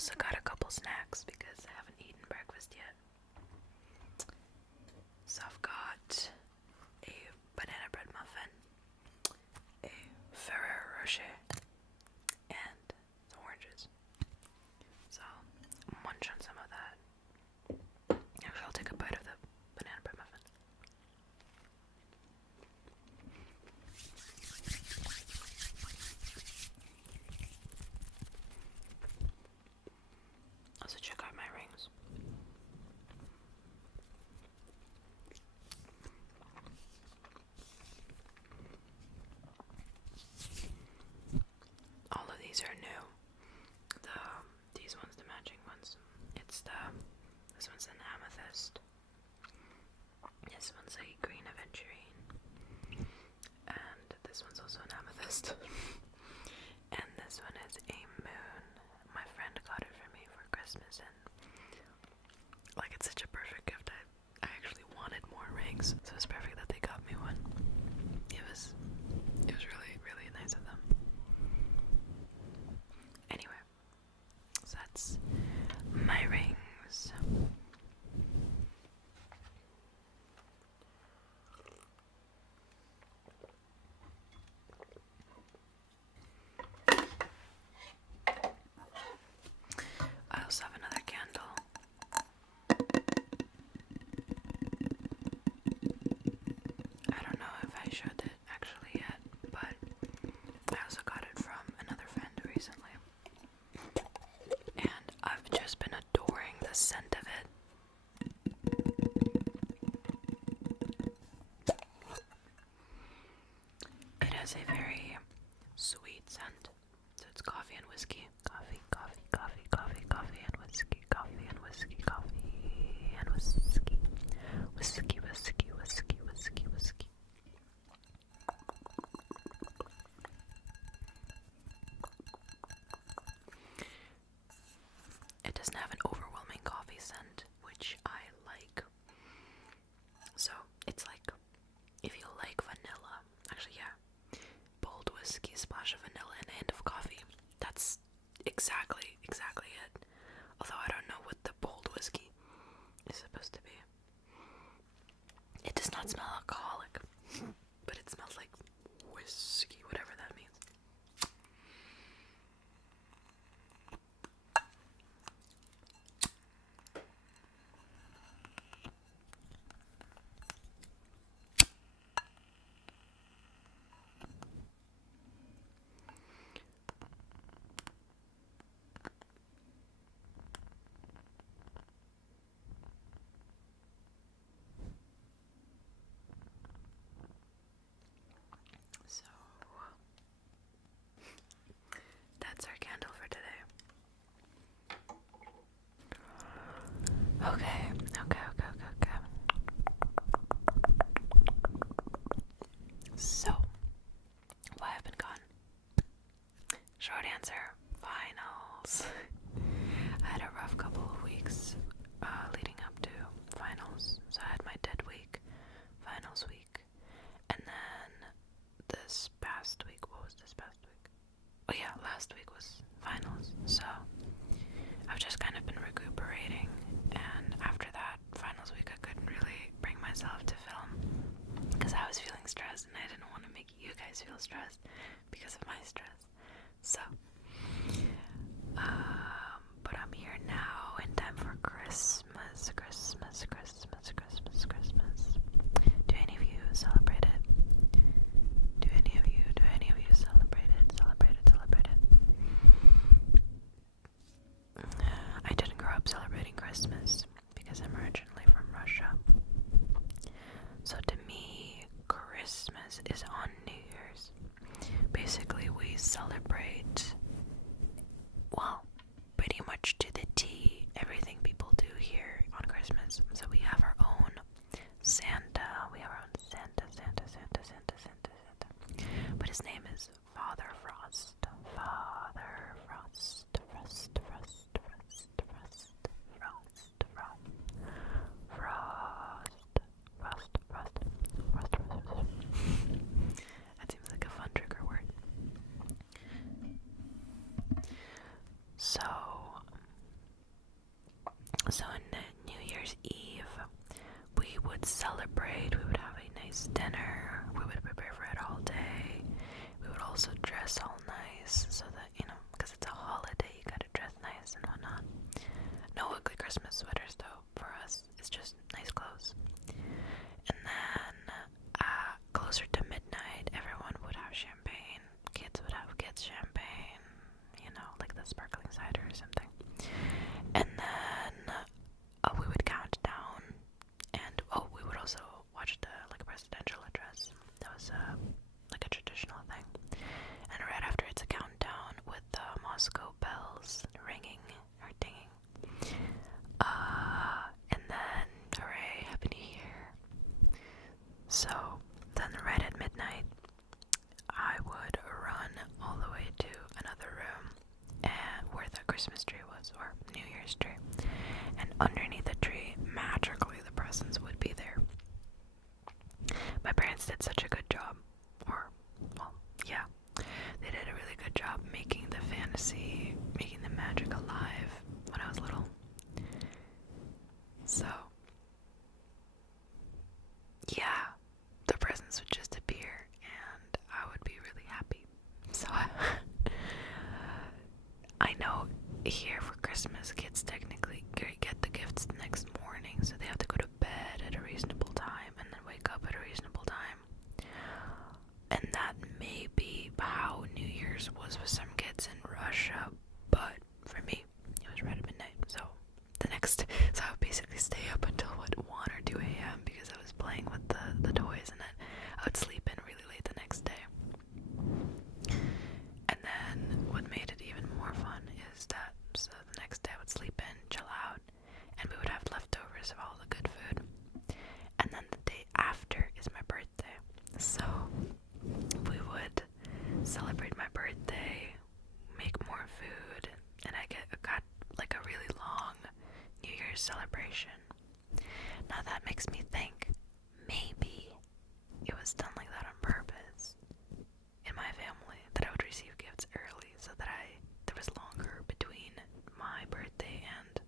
also got a couple snacks because I haven't eaten breakfast yet. So I've got a banana bread muffin, a Ferrero Rocher, and some oranges. So I'll munch on some of that. Actually, I'll take a bite of the banana bread muffin. Also check out my rings. All of these are new. These ones, the matching ones. This one's an amethyst. This one's a green aventurine. And this one's also an amethyst. And this one is a moon. My friend got it for me for Christmas, and like, it's such a perfect gift. I actually wanted more rings, so it's perfect that they got me one. It was really, really nice of them. Anyway, so that's my rings. I also have another candle. I don't know if I showed it actually yet, but I also got it from another friend recently. And I've just been adoring the scent of it. It has a very sweet scent. So it's coffee and whiskey. Coffee, coffee, coffee, coffee, coffee and whiskey. Coffee and whiskey, coffee and whiskey. Whiskey, whiskey, whiskey, whiskey, whiskey. It doesn't have an overwhelming coffee scent, which I like. So it's like, if you like vanilla, actually yeah, bold whiskey, splash of vanilla, and a hint of coffee. That's exactly it. Although I don't know what the bold whiskey is supposed to be. It does not smell alcoholic, but it smells like whiskey, whatever that means. So that's our candle for today. Okay. So, why I've been gone? Short answer, finals. I had a rough couple of weeks leading up to finals. So I had my dead week, finals week, and then this past week, what was this past week? Oh yeah, last week was finals. So I've just kind of been recuperating, and after that finals week I couldn't really bring myself to film because I was feeling stressed and I didn't want to make you guys feel stressed because of my stress. So but I'm here now in time for Christmas. Do any of you celebrate it? Do any of you celebrate it? I didn't grow up celebrating Christmas because I'm originally from Russia. So to me, Christmas is on New Year's. Basically, we celebrate, well, pretty much to the T, everything people do here on Christmas. So we have our own Santa. But his name is Father Frost. That seems like a fun trigger word. So nice, so that, because it's a holiday, you gotta dress nice and whatnot. No ugly Christmas sweaters, though, for us. It's just nice clothes. And then, closer to midnight, everyone would have champagne. Kids would have kids' champagne, like the sparkling cider or something. And then, we would count down, and, we would also watch the, presidential address. That was, like a traditional thing. And right after, it's a countdown with the Moscow bells ringing or dinging. And then, hooray, Happy New Year. So, then right at midnight, I would run all the way to another room where the Christmas tree was, or New Year's tree. And underneath the tree, magically, the presents would be there. My parents did such a good job, yeah, they did a really good job making the fantasy, making the magic alive when I was little. So, yeah, the presents would just appear, and I would be really happy. So, I know here for Christmas, kids technically get the gifts the next morning, so they have to go to bed at a reasonable time and then wake up at a reasonable time. And that may be how New Year's was with some kids in Russia, but for me, it was right at midnight. So I would basically stay up until 1 or 2 a.m. because I was playing with the toys, and then I would sleep in really late the next day. And then what made it even more fun is that the next day I would sleep in, chill out, and we would have leftovers of all the good food. And then the day after is my birthday. So we would celebrate my birthday, make more food, and I got like a really long New Year's celebration. Now that makes me think maybe it was done like that on purpose in my family, that I would receive gifts early so that there was longer between my birthday and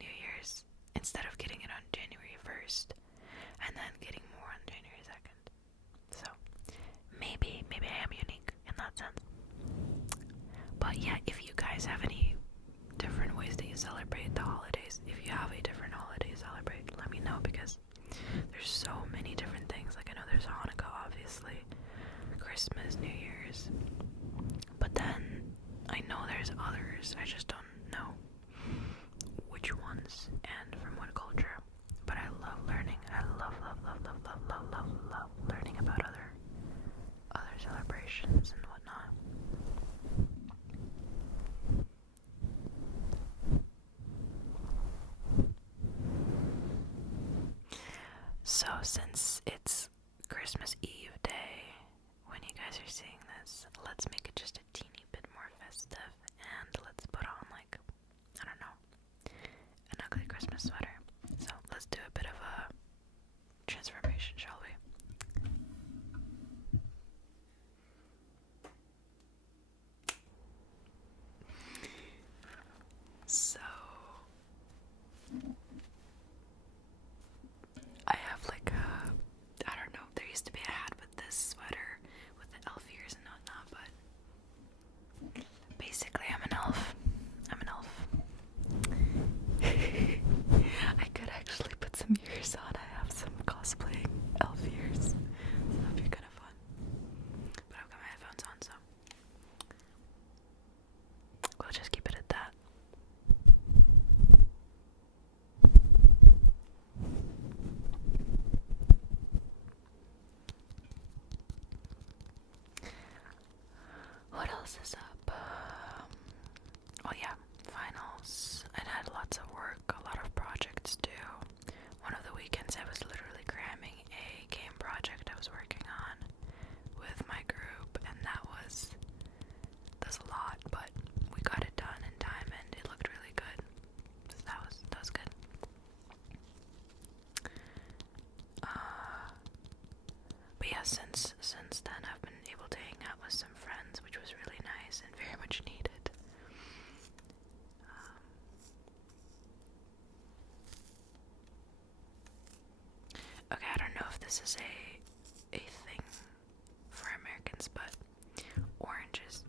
New Year's, instead of getting it on January 1st and then getting more on January 2nd. So maybe I am unique in that sense. But yeah, if you guys have any different ways that you celebrate the holidays, if you have a different holiday to celebrate, let me know, because there's so many different things. Like, I know there's Hanukkah, obviously, Christmas, New Year's, but then I know there's others. I just don't know which ones and from what culture. But I love learning. I love learning about other celebrations and whatnot. So since it's Christmas Eve day when you guys are seeing this, let's make it just a teeny bit more festive, and let's put on, like, I don't know, an ugly Christmas sweater. So let's do a bit of a transformation, shall we? So I have like I don't know, there used to be a hat with this sweater with the elf ears and whatnot, but basically I'm an elf. I could actually put some ears on. I have some cosplaying elf ears, so that'd be kind of fun. But I've got my headphones on, so we'll just keep it at that. What else is up? Oh yeah, finals. I had lots of work, a lot of projects due. One of the weekends I was literally cramming a game project I was working on with my group, and that's a lot, but we got it done in time and it looked really good. So that was good. But yeah, since then I've been able to hang out with some friends, which was really nice and very much needed. Okay, I don't know if this is a thing for Americans, but oranges.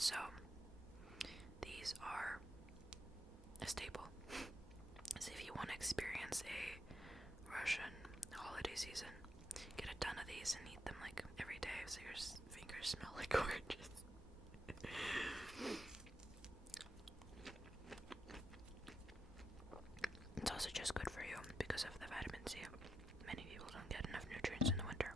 So these are a staple. So if you want to experience a Russian holiday season, get a ton of these and eat them like every day so your fingers smell like oranges. It's also just good for you because of the vitamin C. Many people don't get enough nutrients in the winter.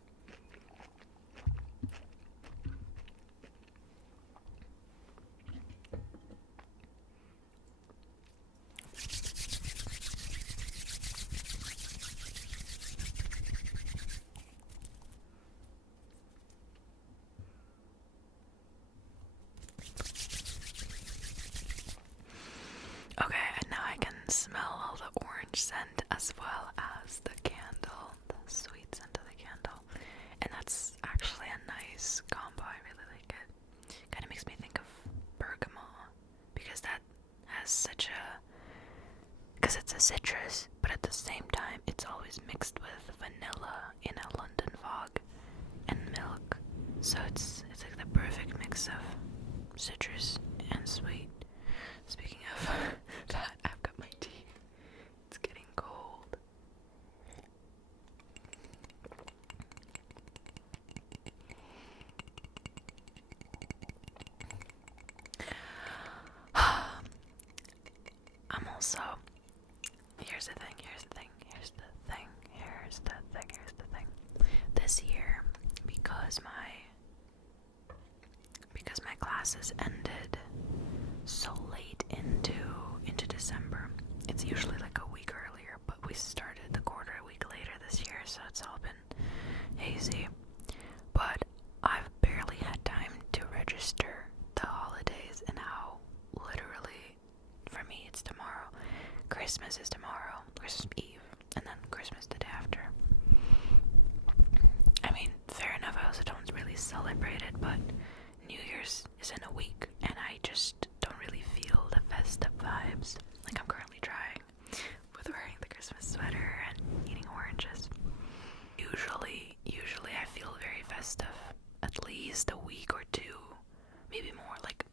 Okay, and now I can smell all the orange scent as well as the candle, the sweet scent of the candle. And that's actually a nice combo. I really like it. Kind of makes me think of bergamot because that has such a, because it's a citrus, but at the same time it's always mixed with vanilla in a London fog and milk. So it's like the perfect mix of citrus and sweet. Speaking of that, I've got my tea. It's getting cold. I'm also, here's the thing. This year, because my classes ended so late into December, it's usually like a week earlier, but we started the quarter a week later this year, so it's all been hazy. But I've barely had time to register the holidays and how literally, for me, it's tomorrow. Christmas is tomorrow, Christmas Eve, and then Christmas the day after. I mean, fair enough, I also don't really celebrate it, but New Year's is in a week, and I just don't really feel the festive vibes like I'm currently trying with wearing the Christmas sweater and eating oranges. Usually I feel very festive at least a week or two, maybe more. Like,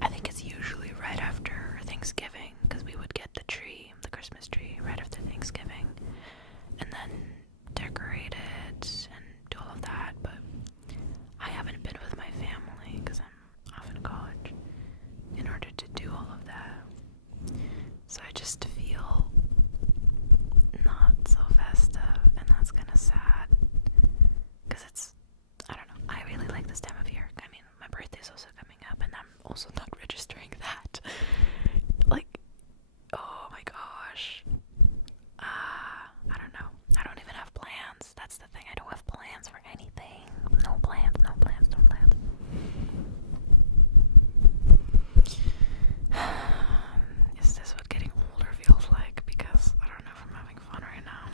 I think it's usually right after Thanksgiving, because we would get the Christmas tree right after Thanksgiving, and then decorate it and do all of that. But I haven't been with my family because I'm off in college in order to do all of that. So I just feel not so festive, and that's kind of sad because it's, I don't know, I really like this time of year. I mean, my birthday's also coming up, and I'm also not registering that. Like, oh my gosh. I don't know. I don't even have plans. That's the thing. I don't have plans for anything. No plans. Is this what getting older feels like? Because I don't know if I'm having fun right now.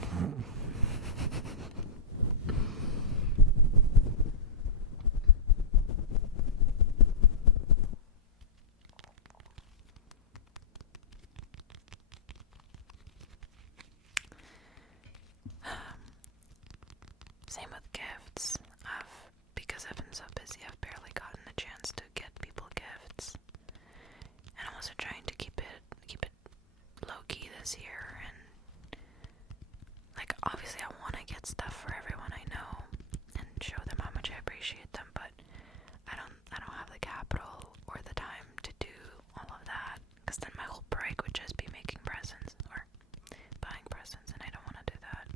Same with gifts. Because I've been so busy, I've barely gotten a chance to get people gifts. And I'm also trying to keep it low key this year, and like, obviously I want to get stuff for everyone I know and show them how much I appreciate them, but I don't have the capital or the time to do all of that, because then my whole break would just be making presents or buying presents, and I don't want to do that.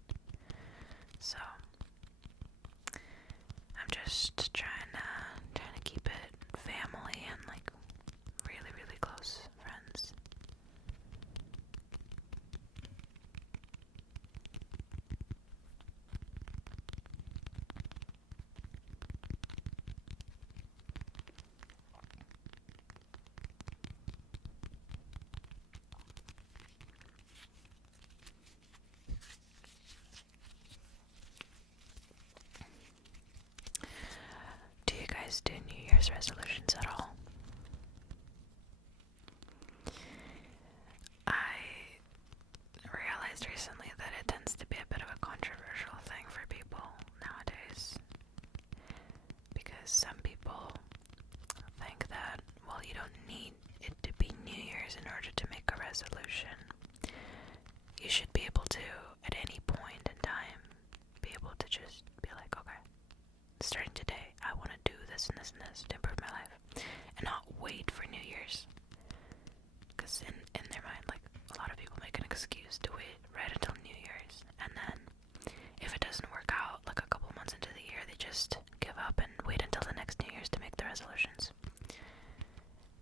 So I'm just trying to keep it family and like really, really close friends. Do you guys do New Year's resolutions at all? I realized recently that it tends to be a bit of a controversial thing for people nowadays, because some people think that resolution, you should be able to, at any point in time, be able to just be like, okay, starting today, I want to do this and this and this to improve my life, and not wait for New Year's. Because in their mind, like, a lot of people make an excuse to wait right until New Year's, and then if it doesn't work out, like a couple months into the year, they just give up and wait until the next New Year's to make the resolutions.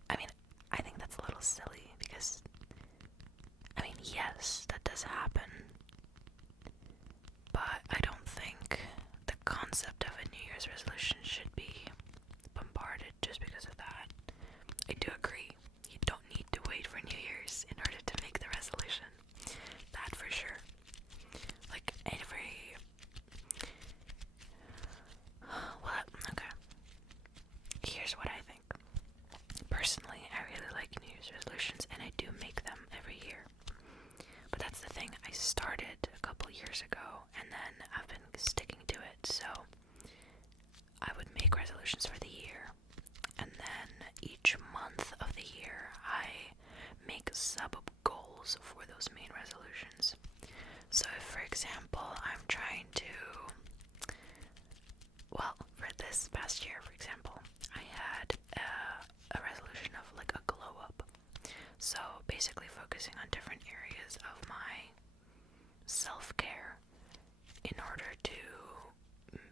I mean, I think that's a little silly because, I mean, yes, that does happen, but I don't think the concept of a New Year's resolution should be bombarded just because of that. I do agree, you don't need to wait for New Year's in order to make the resolution. That for sure. Like, well, okay. Here's what I think. Personally, I really like New Year's resolutions, and I do make them every year. But that's the thing, I started a couple years ago, and then I've been sticking to it, so I would make resolutions for the year, and then each month of the year, I make sub-goals for those main resolutions. So if, for example, I'm trying to, well, for this past year, for example, I had a resolution of like a glow up. So basically focusing on different areas of my self-care in order to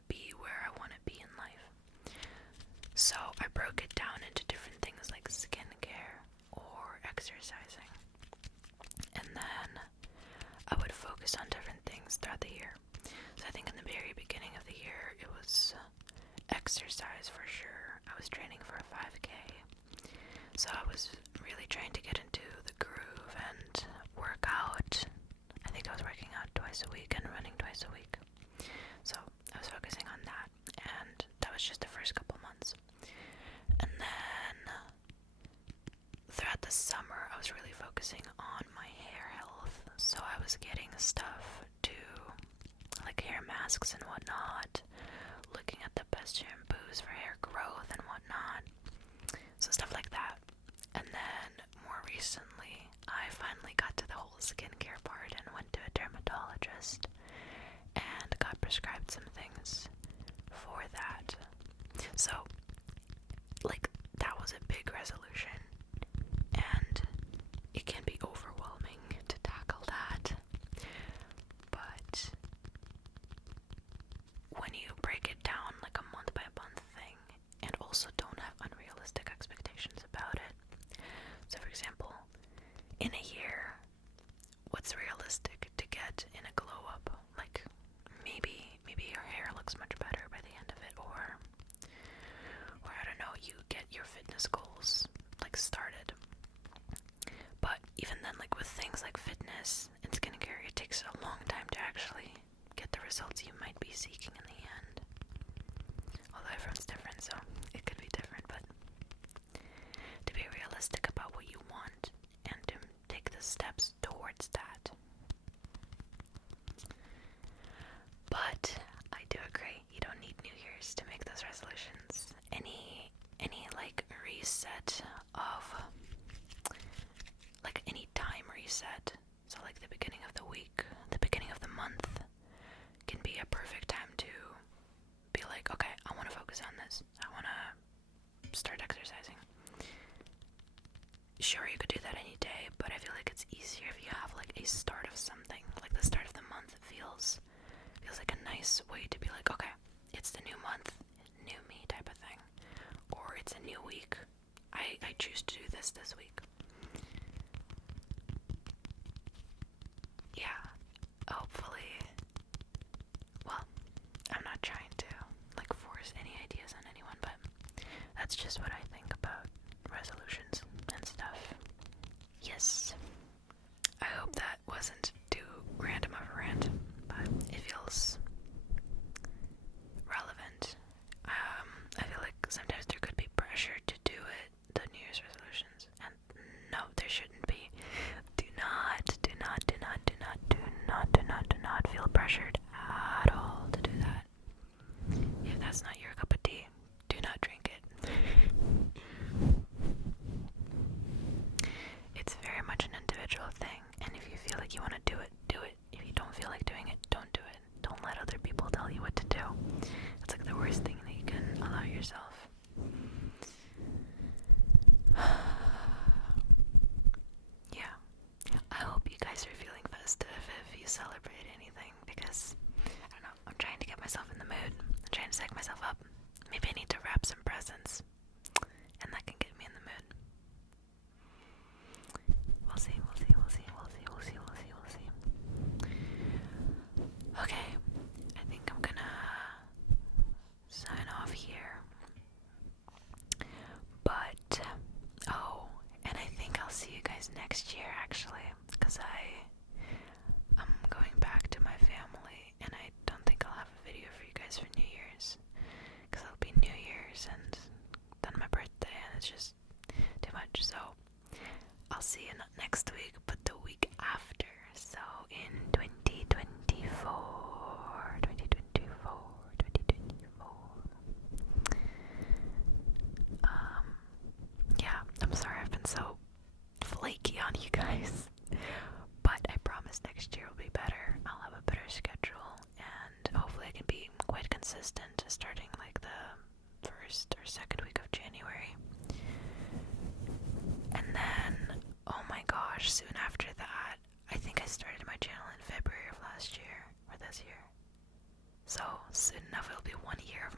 be where I want to be in life. So I broke it down into different things like skincare or exercising. And then I would focus on different things throughout the year. So I think in the very beginning of the year, it was exercise for sure. I was training for a 5K. So I was really trying to get into the groove and work out. I think I was working out twice a week and running twice a week. So I was focusing on that, and that was just the first couple months. And then throughout the summer, I was really focusing on my hair health. So I was getting stuff to, like, hair masks and whatnot, looking at the best shampoos for hair growth and whatnot. So stuff like that. And then more recently, I finally got to the whole skincare part and went to a dermatologist and got prescribed some things for that. So, like, that was a big resolution, and it can be overwhelming to tackle that. But when you break it down like a month by month thing, and also don't have unrealistic expectations about it. So for example, in a year, what's realistic to get in a glow up? Like, maybe your hair looks much better by the end of it, or I don't know, you get your fitness goals like started. But even then, like with things like fitness and skincare, it takes a long time to actually get the results you might be seeking in the end. Although everyone's different, so it could be different, but to be realistic about what you want and to take the steps towards that. But I do agree, you don't need New Year's to make those resolutions. Any like reset of, like any time reset, so like the beginning of the week, the beginning of the month, can be a perfect time to be like, okay, I want to focus on this. I want to start exercising. Sure, you could do that any day, but I feel like it's easier if you have like a start of something. Like the start of the month feels like a nice way to be like, okay, it's the new month, new me type of thing. Or it's a new week. I choose to do this week. Yeah, hopefully. Well, I'm not trying to like force any ideas on anyone, but that's just what I think about resolutions and stuff. Yes. I hope that wasn't too random of a rant, but it feels relevant. I feel like sometimes there could be pressure to do it, the New Year's resolutions, and no, there shouldn't be. Do not feel pressured at all to do that. If that's not your cup of tea, do not drink it. It's very much an individual next year actually, because I'm going back to my family, and I don't think I'll have a video for you guys for New Year's, because it'll be New Year's and then my birthday, and it's just too much. So I'll see you not next week, but the week after. So in 2024, yeah, I'm sorry I've been so flaky on you guys, but I promise next year will be better. I'll have a better schedule, and hopefully I can be quite consistent starting like the first or second week of January. And then, oh my gosh, soon after that, I think I started my channel in February of last year, or this year. So soon enough it'll be 1 year of